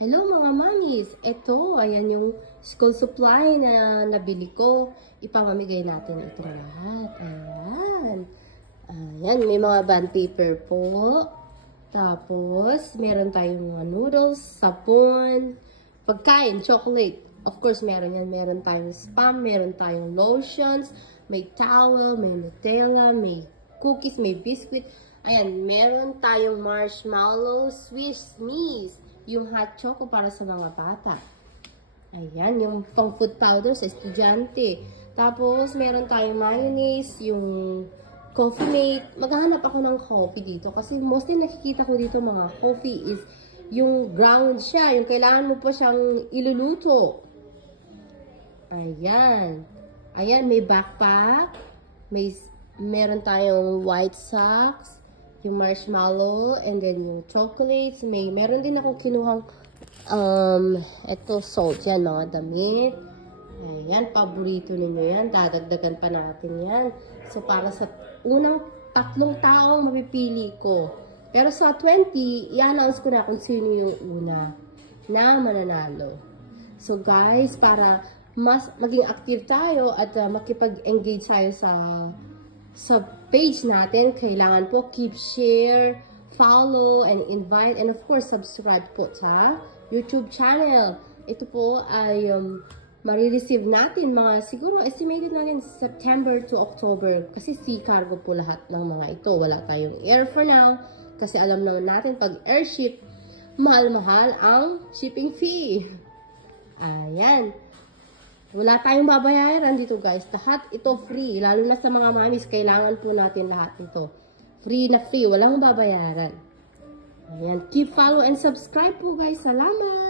Hello mga mamis! Ito, ayan yung school supply na nabili ko. Ipamamigay natin itong lahat. Ayan. Ayan, may mga bond paper po. Tapos, meron tayong mga noodles, sapon, pagkain, chocolate. Of course, meron yan. Meron tayong spam, meron tayong lotions, may towel, may Nutella, may cookies, may biscuit. Ayan, meron tayong marshmallow, Swiss Miss. Yung hot choco para sa mga bata. Ayan, yung pang food powder sa estudyante. Tapos, meron tayong mayonnaise, yung coffee mate. Maghahanap ako ng coffee dito kasi mostly nakikita ko dito mga coffee is yung ground siya. Yung kailangan mo pa siyang iluluto. Ayan. Ayan, may backpack. Meron tayong white socks. Yung marshmallow, and then yung chocolates. Meron din akong kinuhang, eto, salt. Yan, mga damit. Ayan, paborito ninyo yan. Dadagdagan pa natin yan. So, para sa unang 3 taong mapipili ko. Pero sa 20, i-announce ko na kung sino yung una na mananalo. So, guys, para mas maging active tayo at makipag-engage tayo sa page natin, kailangan po keep share, follow, and invite, and of course, subscribe po sa YouTube channel. Ito po ay marireceive natin mga, siguro estimated natin September to October kasi sea cargo po lahat ng mga ito. Wala tayong air for now kasi alam naman natin pag airship, mahal-mahal ang shipping fee. Ayan. Wala tayong babayaran dito guys. Lahat ito free. Lalo na sa mga mamis, kailangan po natin lahat ito. Free na free. Walang babayaran. Ayan. Keep follow and subscribe po guys. Salamat!